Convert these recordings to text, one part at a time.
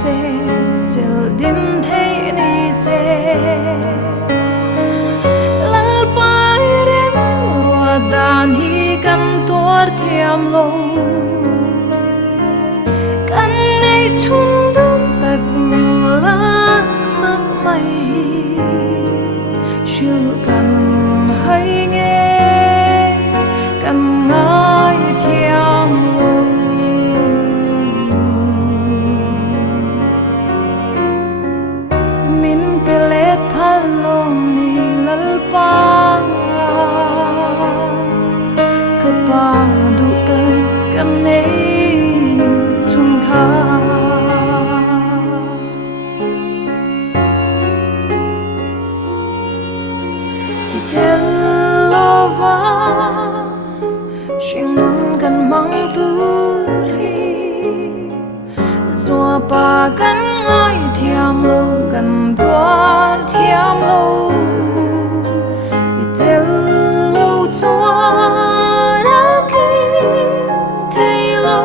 se chel din thei ni se lal pai rem rua dan hi kan tuar thiam lo kan nei chun du tak lak sak mai shil kan hai nghe kan ngai thiam lo min pelet phalom ni lal pa ka pa du ta kan nei chun kha lova shing nun kan mang tu ri zua pa kan ngai thiam lo kan tuar thiam lo itel lo chua ra ki thei lo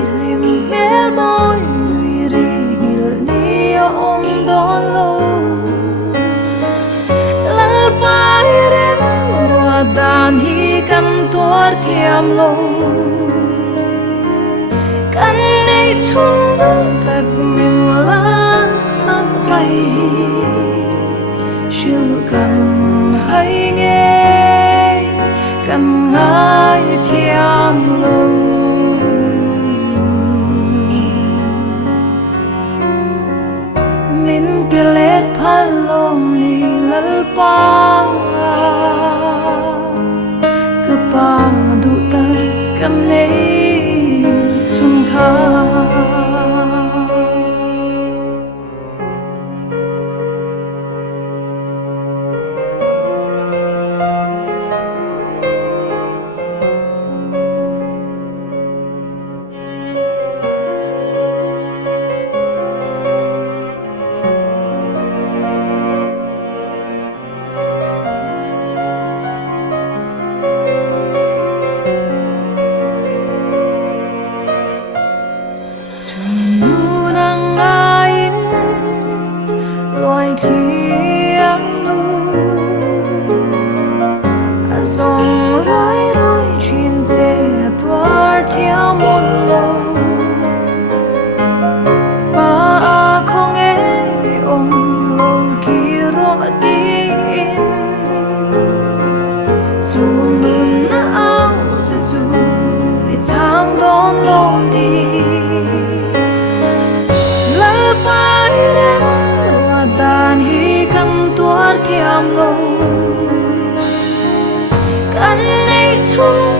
ilim mel moi lui ri gil ni om don lo pai rem rua dan hi kan tuar thiam lo kan nei chun du tak mim lak sak mai shil kan hai nghe kan ngai thiam lo min pelet phalom ni lal pa ka pa du ta kan nei chun kha loài thiêng nu dòng rối rối trên dê tuar theo một lâu ba không nghe ôm lâu kia rõ tin dù nun na áoจะdù đi tháng đón lom đi dan hi kan tuar thiam lo kan nei chung